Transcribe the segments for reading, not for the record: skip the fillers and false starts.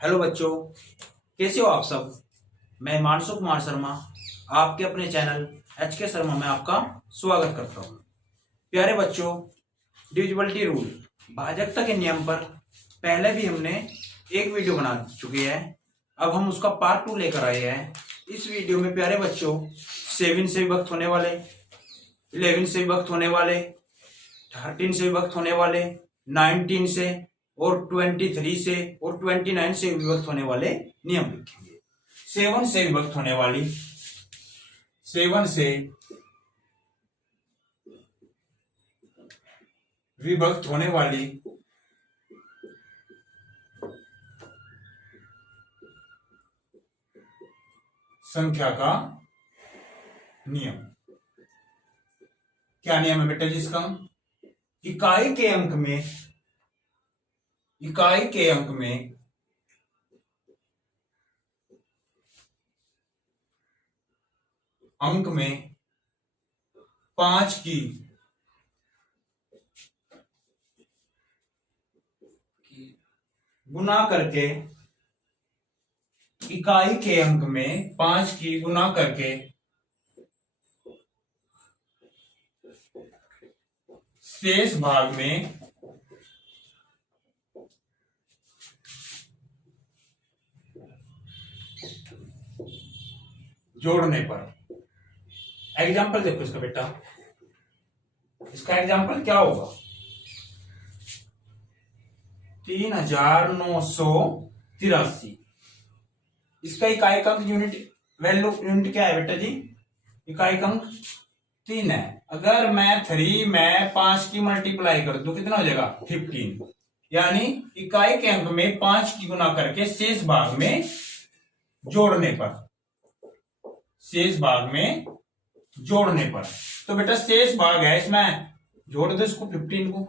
Hello बच्चों, कैसे हो आप सब। मैं मानसु कुमार शर्मा आपके अपने चैनल HK शर्मा में आपका स्वागत करता हूँ। प्यारे बच्चों, डिविजिबिलिटी रूल भाजकता के नियम पर पहले भी हमने एक वीडियो बना चुकी है। अब हम उसका पार्ट 2 लेकर आए हैं। इस वीडियो में प्यारे बच्चों 7 से विभक्त होने वाले, 11 से विभक्त होने वाले, 13 से विभक्त होने वाले, 19 से और 23 से और 29 से विभक्त होने वाले नियम लिखेंगे। 7 से विभक्त होने वाली, 7 से विभक्त होने वाली संख्या का नियम। क्या नियम है बेटा जी इसका? इकाई के अंक में अंक में 5 की गुना करके, इकाई के अंक में 5 की गुना करके शेष भाग में जोड़ने पर। एग्जाम्पल देखो इसका बेटा, इसका एग्जाम्पल क्या होगा? 3983। इसका इकाई अंक यूनिट वैल्यू यूनिट क्या है बेटा जी? इकाई अंक 3 है। अगर मैं 3 में 5 की मल्टीप्लाई कर दूं कितना हो जाएगा? 15। यानी इकाई के अंक में 5 की गुना करके शेष भाग में जोड़ने पर, शेष भाग में जोड़ने पर। तो बेटा शेष भाग है, इसमें जोड़ दो इसको 15 को,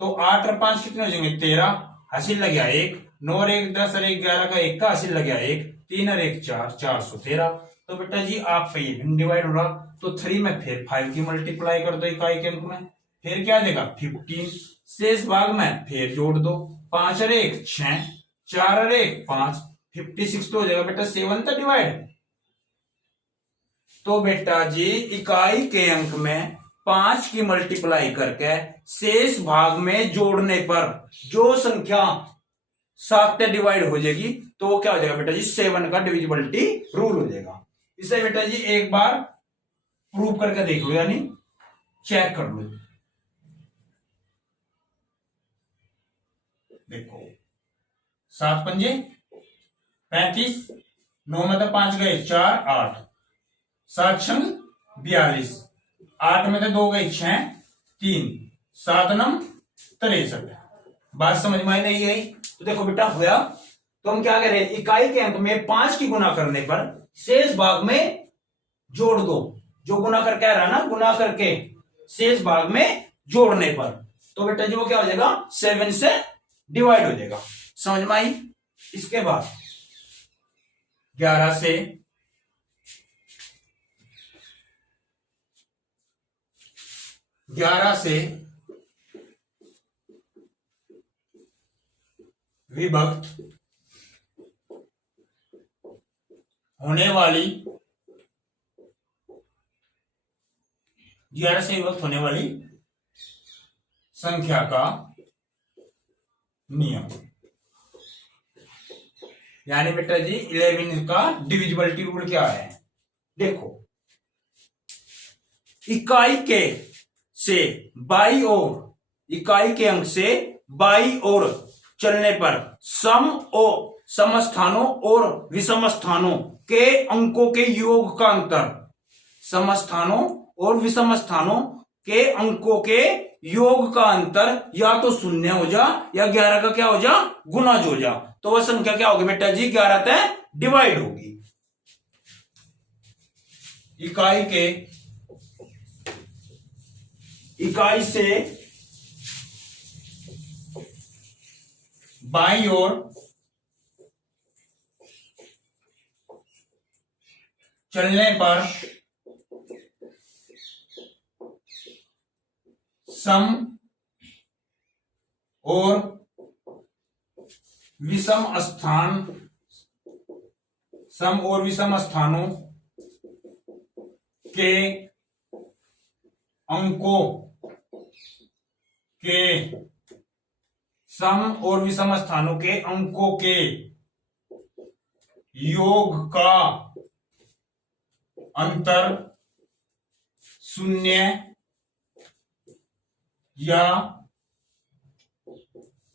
तो 8 और 5 कितने हो जाएंगे? 13। हासिल लग गया 1। 9 और 1 10 और 1 11 का 1 का हासिल लग गया 1। 3 और 1 4, 413। तो बेटा जी आपका ये डिवाइड हो रहा, तो 3 में फिर 5 की मल्टीप्लाई कर दो इकाई के अंक में, फिर क्या देगा? 15। शेष भाग में फिर जोड़ दो, 5 और 1 6, 4 और 1 5, 56 तो हो जाएगा बेटा 7 का डिवाइड। तो बेटा जी इकाई के अंक में 5 की मल्टीप्लाई करके शेष भाग में जोड़ने पर जो संख्या 7 से डिवाइड हो जाएगी तो वो क्या हो जाएगा बेटा जी? 7 का डिविजिबिलिटी रूल हो जाएगा। इसे बेटा जी एक बार प्रूव करके देख लो, यानी चेक कर लो। देखो 7 पंजे 35, 9 में तो 5 गए 4 8, 7 छंग 42, 8 में तो 2 गए 6 3, 7 नम 63। बात समझ में नहीं आई? तो देखो बेटा होया, तो हम क्या कह रहे हैं? इकाई के अंक में 5 की गुना करने पर शेष भाग में जोड़ दो। जो गुना करके आ रहा है ना, गुना करके शेष भाग में जोड़ने पर, तो बेटा जी वो क्या हो जाएगा? 7 से डिवाइड हो जाएगा। समझ में आई? इसके बाद 11 से विभक्त होने वाली, 11 से विभक्त होने वाली संख्या का नियम। यानी बेटा जी 11 का डिविजिबिलिटी रूल क्या है? देखो इकाई के से बाई ओर, इकाई के अंक से बाई ओर चलने पर समस्थानों और विषम स्थानों के अंकों के योग का अंतर, समस्थानों और विषम स्थानों के अंकों के योग का अंतर या तो 0 हो जा या 11 का क्या हो जा? गुना हो जा। तो वह संख्या क्या होगी बेटा जी? 11 से डिवाइड होगी। इकाई से बाईं ओर चलने पर सम और विषम स्थान, सम और विषम स्थानों के अंकों के, सम और विषम स्थानों के अंकों के योग का अंतर 0 या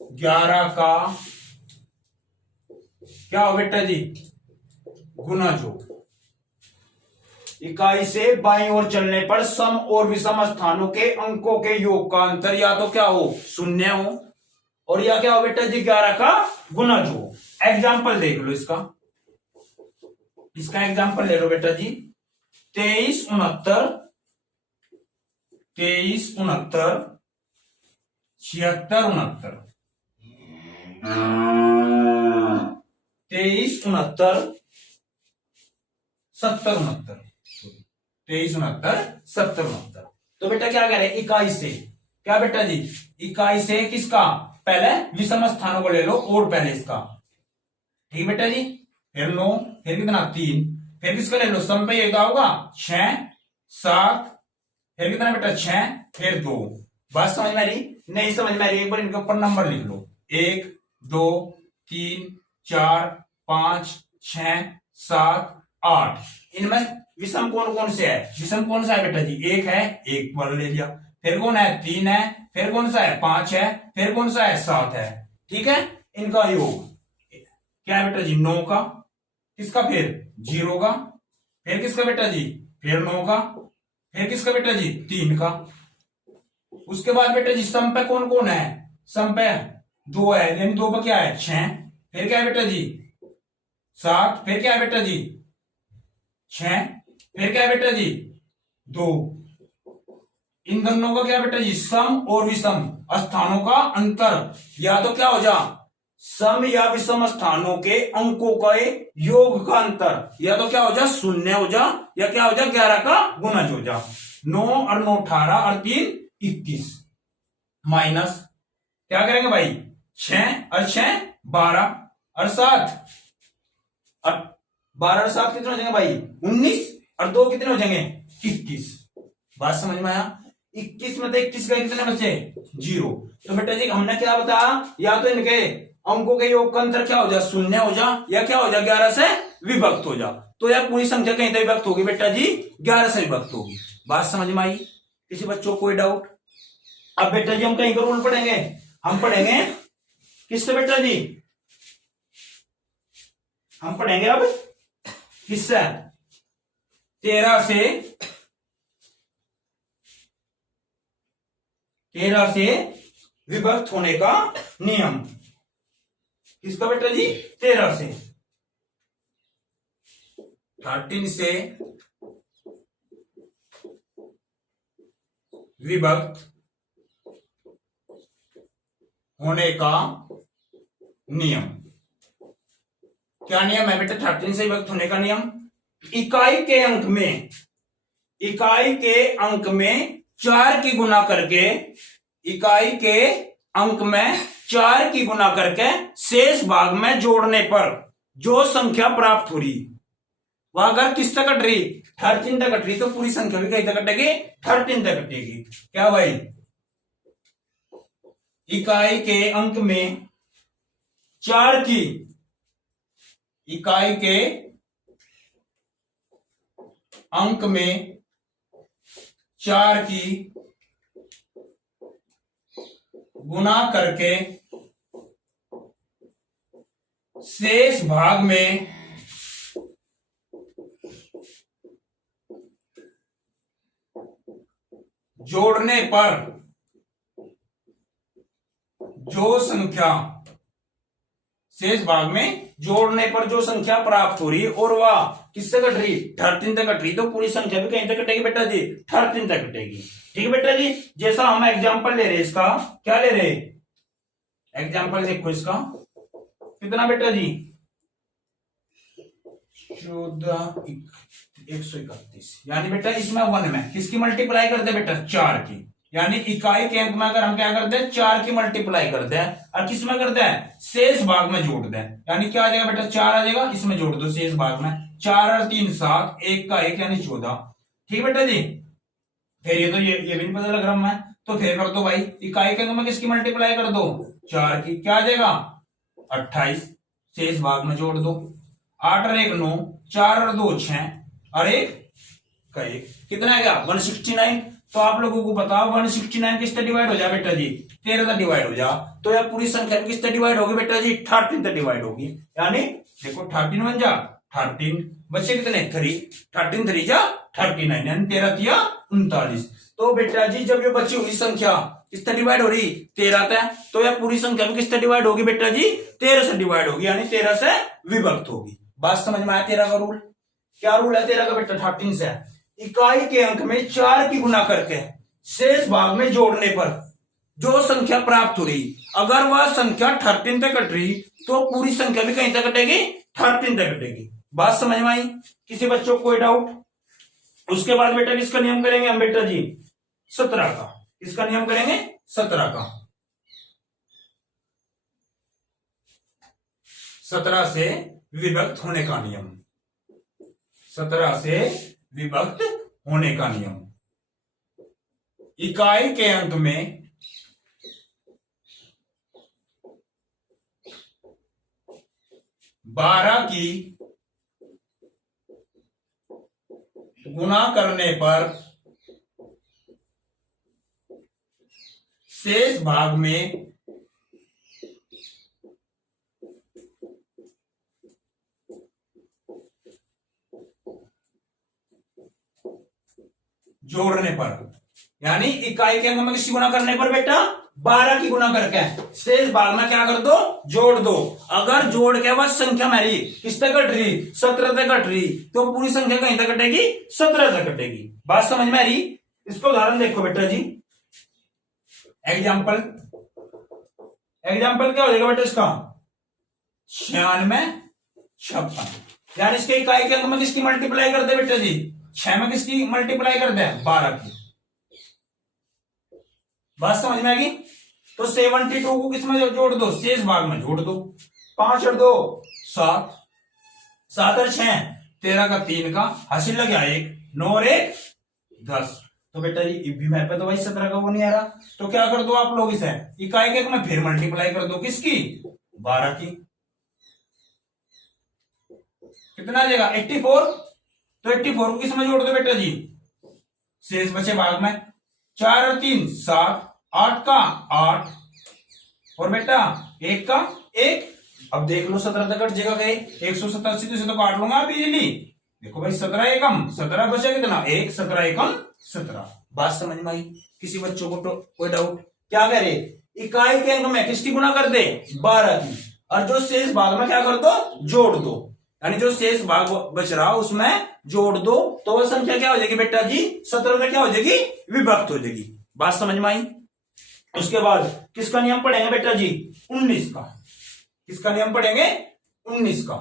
11 का क्या हो बेटा जी, गुना जो। इकाई से बाईं ओर चलने पर सम और विषम स्थानों के अंकों के योग का अंतर या तो क्या हो 0 हो और या क्या हो बेटा जी 11 का गुना जो। एग्जाम्पल देख लो इसका, एग्जाम्पल ले लो बेटा जी। 23 69 76 69, 23 69 70 69, 23 69 70 69। तो बेटा क्या कह रहे हैं, इकाई से क्या बेटा जी, इकाई से किसका, पहले विषम स्थानों को ले लो और पहले इसका, ठीक बेटा जी। फिर 9, फिर कितना 3, फिर किसका ले लो, सम पे ये क्या होगा 6 7, फिर कितना बेटा 6, फिर 2। बात समझ में आ रही, नहीं समझ में आ रही, एक बार इनके ऊपर नंबर लिख लो, 1 2 3 4 5 6 7 8। इनमें विषम कौन कौन से है, विषम कौन सा है बेटा जी, 1 है, 1 पर ले लिया, फिर कौन है 3 है, फिर कौन सा है 5 है, फिर कौन सा है 7 है, ठीक है। इनका योग क्या है बेटा जी 9 का, किसका फिर 0 का, फिर किसका बेटा जी फिर 9 का, फिर किसका बेटा जी 3 का। उसके बाद बेटा जी सम पे कौन कौन है, सम पे 2 है, यानी 2 पर क्या है 6, फिर क्या है बेटा जी 7, फिर क्या है बेटा जी 6, फिर क्या है बेटा जी 2। इन दोनों का क्या बेटा जी सम और विषम स्थानों का अंतर या तो क्या हो जा सम या विषम स्थानों के अंकों का योग का अंतर, या तो क्या हो जा 0 हो जा, या क्या हो जा 11 का गुणज हो जा। 9 और 9 18 और 3 21, माइनस क्या करेंगे भाई 6 और 6 12 और 7 और 12 और 7 कितने हो जाएंगे भाई 19 और 2 कितने हो जाएंगे 21। बात समझ में आया, 21 में तो 21 का कितने बचे 0। तो बेटा जी हमने क्या बताया, या तो इनके अंकों के योग का अंतर क्या हो जा 0 हो जा, या क्या हो जा 11 से विभक्त हो जा। तो यार पूरी संख्या कहीं तो विभक्त होगी बेटा जी 11 से विभक्त होगी। बात समझ में आई, किसी बच्चों को कोई डाउट। अब बेटा जी हम कहीं का रूल पढ़ेंगे, हम पढ़ेंगे किससे बेटा जी, हम पढ़ेंगे अब किससे 13 से विभक्त होने का नियम। किसका बेटा जी 13 से, 13 से विभक्त होने का नियम। क्या नियम है बेटा 13 से विभक्त होने का नियम, इकाई के अंक में 4 की गुना करके, इकाई के अंक में 4 की गुना करके शेष भाग में जोड़ने पर जो संख्या प्राप्त हो रही वह अगर किस तक कट रही 13 तक कट रही, तो पूरी संख्या भी कहीं तक कटेगी 13 तक कटेगी। क्या भाई, इकाई के अंक में 4 की, इकाई के अंक में 4 की गुना करके शेष भाग में जोड़ने पर जो संख्या, शेष भाग में जोड़ने पर जो संख्या प्राप्त हो रही है और वह किससे कट रही 13 तक कट रही, तो पूरी संख्या भी कहीं तक कटेगी बेटा जी 13 तक कटेगी। ठीक है बेटा जी, जैसा हम एग्जांपल ले रहे इसका, क्या ले रहे एग्जांपल देखो इसका कितना बेटा जी 131, यानी बेटा इसमें 1 में किसकी मल्टीप्लाई कर दे बेटा 4 की, यानी इकाई के अंक में अगर हम क्या करते हैं 4 की मल्टीप्लाई करते हैं और किस में करते हैं शेष भाग में जोड़ दें, यानी क्या आ जाएगा बेटा 4 आ जाएगा, इसमें जोड़ दो शेष भाग में, 4 और 3 7, 1 का 1 यानी 14। ठीक है बेटा जी। फिर ये तो ये भी नहीं पता लग रहा है, तो फिर कर दो भाई इकाई के अंक में किसकी मल्टीप्लाई कर दो 4 की, क्या आ जाएगा 28, शेष भाग में जोड़ दो, 8 और 1 9, 4 और 2 6 और 1 का 1, कितना आएगा 169। तो आप लोगों को बताओ 169 किससे डिवाइड हो जाए बेटा जी 13 से डिवाइड हो जा, तो यह पूरी संख्या किससे डिवाइड होगी बेटा जी 13 से डिवाइड होगी, यानी देखो 13 बन जा 13, बच्चे कितने 3, 13 3 जा 39, यानी 13 तिया 39। तो बेटा जी जब ये बची हुई संख्या किससे डिवाइड हो रही 13 से, तो यह पूरी संख्या भी किससे डिवाइड होगी बेटा जी 13 से डिवाइड होगी, यानी 13 से विभक्त होगी। बात समझ में आया 13 का रूल? क्या रूल है 13 का बेटा 13 से? इकाई के अंक में 4 की गुना करके शेष भाग में जोड़ने पर जो संख्या प्राप्त हो रही, अगर वह संख्या 13 तक कट रही तो पूरी संख्या भी कहीं तक कटेगी 13 तक कटेगी। बात समझ में आई? किसी बच्चों को कोई डाउट? उसके बाद बेटा किसका नियम करेंगे हम बेटा जी 17 का, किसका नियम करेंगे 17 का, 17 से विभक्त होने का नियम, 17 से विभक्त होने का नियम। इकाई के अंक में 12 की गुणा करने पर शेष भाग में जोड़ने पर, यानी इकाई के अंक में किसकी गुणा करने पर बेटा 12 की गुणा करके शेष भाग में क्या कर दो जोड़ दो। अगर जोड़ के बाद संख्या मेरी किस तक कट रही 17 तक कट रही, तो पूरी संख्या कहीं तक कटेगी 17 तक कटेगी। बात समझ में आ रही? इसको उदाहरण देखो बेटा जी, एग्जाम्पल क्या हो जाएगा बेटा इसका 96 56, यानी इसके इकाई के अंक में किसकी मल्टीप्लाई कर दे बेटा जी 6 में किसकी मल्टीप्लाई कर दे 12 की। बात समझ में आ गई? तो 72 को किसमें जोड़ दो शेष भाग में जोड़ दो, 5 और 2 7, 7 और 6 13 का 3 का हासिल लग गया 1, 9 और 1 10। तो बेटा जी भी मेरे पे तो भाई 17 का वो नहीं आ रहा, तो क्या कर दो आप लोग इसे इकाई के में फिर मल्टीप्लाई कर दो किसकी 12 की, कितना आ जाएगा 84। तो 84 को किसमें जोड़ दो बेटा जी शेष बचे भाग में, 4 और 3 7, 8 का 8 और बेटा 1 का 1। अब देख लो 17 तक कट जाएगा गए 187 से तो काट लूंगा आप इजीली। देखो भाई 17 एकम 17 बचा कितना 1, 17 एकम 17। बात समझ में आई? किसी बच्चों को तो कोई डाउट? क्या कह रहे इकाई के अंक में किसकी गुना कर दे 12 की, और जो शेष भाग में क्या कर दो जोड़ दो, यानी जो शेष भाग बच रहा उसमें जोड़ दो, तो वह संख्या क्या हो जाएगी बेटा जी 17 में क्या हो जाएगी विभक्त हो जाएगी। बात समझ में आई? उसके बाद किसका नियम पढ़ेंगे बेटा जी 19 का, किसका नियम पढ़ेंगे 19 का।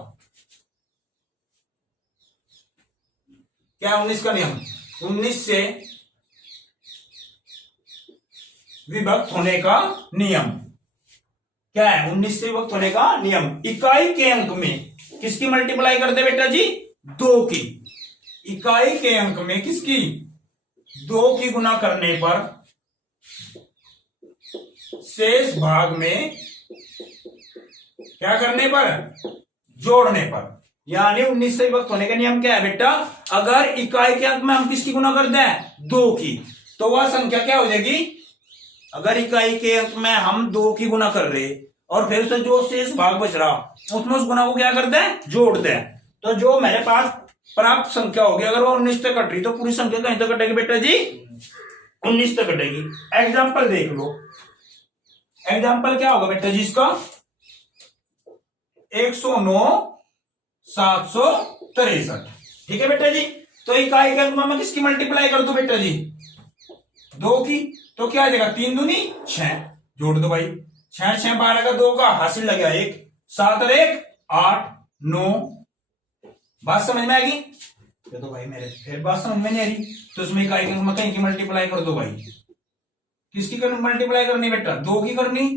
क्या 19 का नियम 19 से विभक्त होने का नियम क्या है 19 से विभक्त होने का नियम, इकाई के अंक में किसकी मल्टीप्लाई कर दे बेटा जी 2 की, इकाई के अंक में किसकी 2 की गुना करने पर शेष भाग में क्या करने पर जोड़ने पर, यानी 19 से विभक्त होने का नियम क्या है बेटा, अगर इकाई के अंक में हम किसकी गुना कर दें 2 की, तो वह संख्या क्या हो जाएगी, अगर इकाई के अंक में हम 2 की गुना कर रहे और फिर से जो शेष भाग बच रहा उसमें उस गुना को क्या कर दें जोड़ दें, तो जो मेरे पास प्राप्त संख्या होगी अगर वो 19 तक कट रही तो पूरी संख्या कहीं तक कटेगी बेटा जी 19 तक कटेगी। एग्जाम्पल देख लो, एग्जाम्पल क्या होगा बेटा जी इसका 109 763। ठीक है बेटा जी। तो इकाई के अंक में मैं किसकी मल्टीप्लाई कर दू बेटा जी 2 की, तो क्या आ जाएगा 3 दूनी 6, जोड़ दो भाई 6 6 12 का 2 का हासिल लग गया 1, 7 और 1 8 9। बात समझ में आ गई? तो भाई मेरे फिर बात समझ में नहीं आ रही, तो उसमें इकाई के अंक में कहीं की मल्टीप्लाई कर दो भाई किसकी मल्टीप्लाई करनी बेटा? 2 की करनी।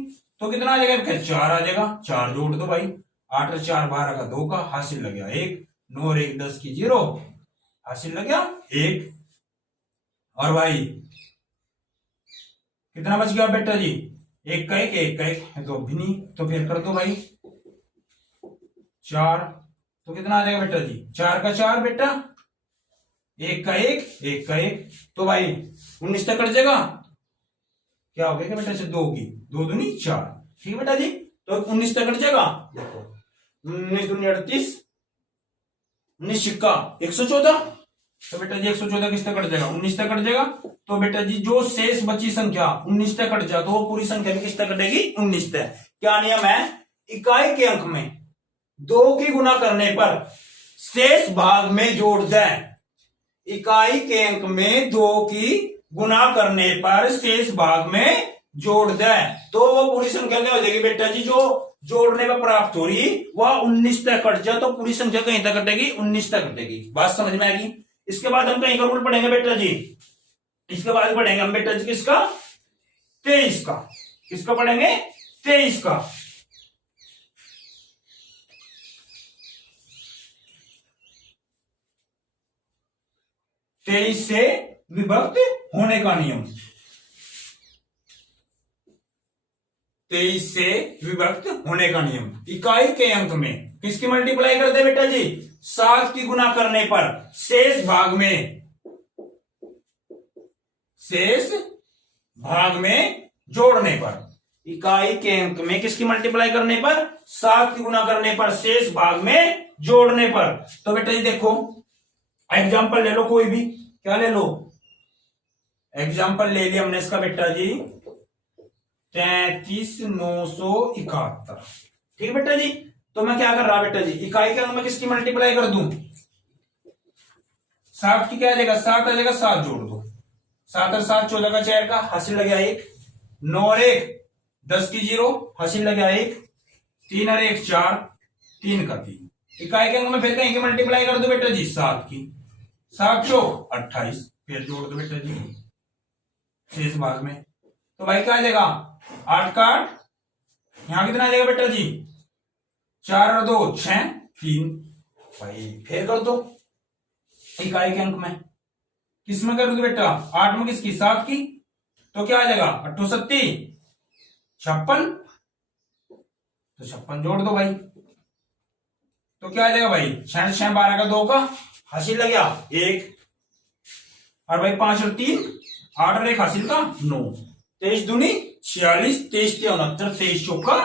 तो कितना आ जाएगा? 4 आ जाएगा। 4 जोड़ दो भाई। 8 और 4 12 का 2 का हासिल लग गया 1। 9 और 1 10 की 0 हासिल लग गया 1। और भाई कितना बच गया बेटा जी? 1 का 1 1 का 1 तो भी नहीं। तो फिर कर दो भाई 4। तो कितना आ जाएगा बेटा जी? 4 का 4 बेटा, 1 का 1 1 का 1। तो भाई 19 तक कट जाएगा। क्या हो गया बेटा से? 2 की 2 दूनी 4। ठीक है बेटा जी। तो 19 तक कट जाएगा। देखो 19 दूनी 38, 19 छिक्का 114। तो बेटा जी 114 किस तक कट जाएगा? 19 तक कट जाएगा। तो बेटा जी जो शेष बची संख्या 19 तक कट जाए तो वो पूरी संख्या भी किस तक कटेगी? 19 तक। क्या नियम है? इकाई के अंक में 2 की गुना करने पर शेष भाग में जोड़ दें। इकाई के अंक में 2 की गुना करने पर शेष भाग में जोड़ दें तो वो पूरी संख्या क्या हो जाएगी बेटा जी? जो जोड़ने पर प्राप्त हो रही वह 19 तक कट जाए तो पूरी संख्या कहीं तक कटेगी? 19 तक कटेगी। बात समझ में आएगी? इसके बाद हम कहीं का रूल पढ़ेंगे बेटा जी। इसके बाद पढ़ेंगे हम बेटा जी किसका? 23 का। किसका पढ़ेंगे? 23 का। तेईस से विभक्त होने का नियम। 23 से विभक्त होने का नियम। इकाई के अंक में किसकी मल्टीप्लाई करते बेटा जी? 7 की गुना करने पर शेष भाग में जोड़ने पर। इकाई के अंक में किसकी मल्टीप्लाई करने पर? 7 की गुना करने पर शेष भाग में जोड़ने पर। तो बेटा जी देखो एग्जाम्पल ले लो कोई भी। क्या ले लो? एग्जाम्पल ले लिया हमने इसका बेटा जी 33,971। ठीक है बेटा जी। तो मैं क्या कर रहा बेटा जी? इकाई के अंक में किसकी मल्टीप्लाई कर दूं? 7 की क्या आ जाएगा? 7 आ जाएगा। 7 जोड़ दो। 7 और 7 14 का 4 का हासिल लग गया 1। 9 और 1 10 की 0 हासिल लग गया 1। 3 और 1 4 3 का 3। इकाई के अंक में फिर कहीं की मल्टीप्लाई कर दो बेटा जी? 7 की। 7 चौक 28 फिर जोड़ दो बेटा जी शेष भाग में। तो भाई क्या आ जाएगा? 8 का 8। यहां कितना आ जाएगा बेटा जी? 4 और 2 6 3। भाई फिर कर दो इकाई के अंक में। किसमें कर दो बेटा? 8 में किसकी? 7 की। तो क्या आ जाएगा? 8 7 56। तो 56 जोड़ दो भाई। तो क्या आ जाएगा भाई? 6 6 12 का 2 का हासिल लग गया 1। और भाई 5 और 3 8 और 1 हासिल का 9। 23 दूनी 46 23 69 23 चौका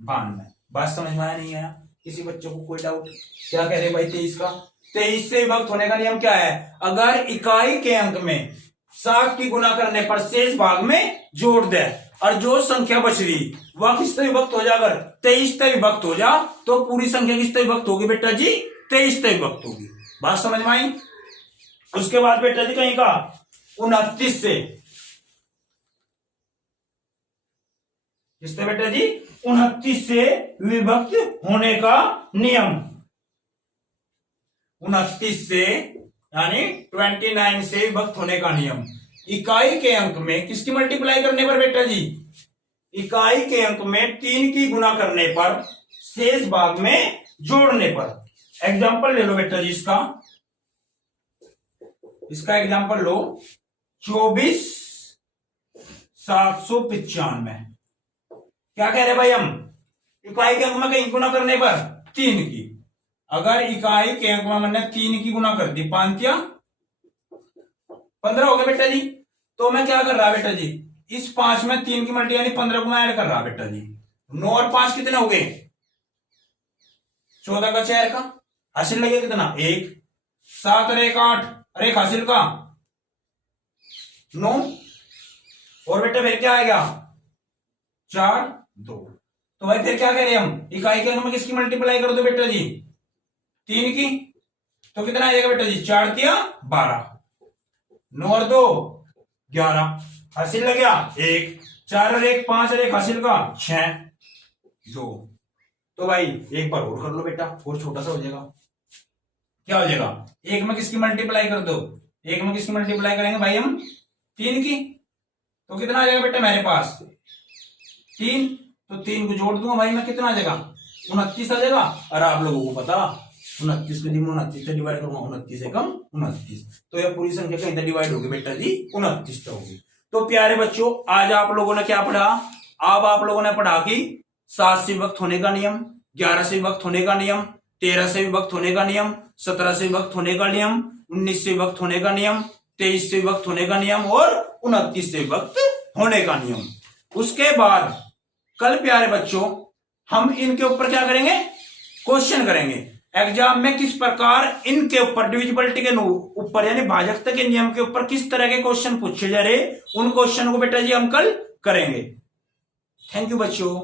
92। बात समझ में आया नहीं आया? किसी बच्चों को कोई डाउट? क्या कह रहे भाई 23 का? 23 से विभक्त होने का नियम क्या है? अगर इकाई के अंक में 7 की गुना करने पर शेष भाग में जोड़ दे और जो संख्या बच रही वह किससे विभक्त हो जाए? अगर 23 से विभक्त हो जा तो पूरी संख्या किससे विभक्त होगी बेटा जी? 23 से विभक्त होगी। बात समझ में आई? उसके बाद बेटा जी कहीं का 29 से किससे बेटा जी? 29 से विभक्त होने का नियम। 29 से यानी 29 से विभक्त होने का नियम। इकाई के अंक में किसकी मल्टीप्लाई करने पर बेटा जी? इकाई के अंक में 3 की गुना करने पर शेष भाग में जोड़ने पर। एग्जाम्पल ले लो बेटा जी इसका एग्जाम्पल लो 24,795। क्या कह रहे भाई हम? इकाई के अंक में कहीं गुना करने पर 3 की। अगर इकाई के अंक में मैंने 3 की गुना कर दी 5 या 15 हो गया बेटा जी। तो मैं क्या कर रहा बेटा जी? इस 5 में 3 की मल्टी यानी 15 को मैं ऐड कर रहा बेटा जी। 9 और 5 कितने हो गए? 14 का 4 का हासिल लगे कितना? 1। 7 और 1 8 और 1 हासिल का 9। और बेटा फिर क्या आएगा? 4 2। तो भाई फिर क्या कह रहे हैं हम? इकाई के अंक में किसकी मल्टीप्लाई कर दो बेटा जी? 3 की। तो कितना आ जाएगा बेटा जी? 4 तिया 12। 9 और 2 11 हासिल लग गया 1। 4 और 1 5 और 1 हासिल का 6 2। तो भाई एक बार और कर लो बेटा और छोटा सा हो जाएगा। क्या हो जाएगा? 1 में किसकी मल्टीप्लाई कर दो? 1 में किसकी मल्टीप्लाई करेंगे भाई हम? 3 की, तो कितना आ जाएगा बेटा मेरे पास 3, तो 3 को जोड़ दूंगा भाई मैं, कितना आ जाएगा 29 आ जाएगा। और आप लोगों को पता 29 को 29 से डिवाइड करूंगा, 29 एकम 29, तो यह पूरी संख्या कहीं डिवाइड होगी बेटा जी 29 पे होगी। तो प्यारे बच्चों आज आप लोगों ने क्या पढ़ा, अब आप लोगों ने पढ़ा कि 7 से विभक्त होने का नियम, 11 से विभक्त होने का नियम, 13 से विभक्त होने का नियम, 17 से विभक्त होने का नियम, 19 से विभक्त होने का नियम, 23 से विभक्त होने का नियम और 29 से विभक्त होने का नियम। उसके बाद कल प्यारे बच्चों हम इनके ऊपर क्या करेंगे, क्वेश्चन करेंगे एग्जाम में, किस प्रकार इनके ऊपर डिविजिबिलिटी के ऊपर यानी भाजकता के नियम के ऊपर किस तरह के क्वेश्चन पूछे जा रहे, उन क्वेश्चन को बेटा जी हम कल करेंगे। थैंक यू बच्चों।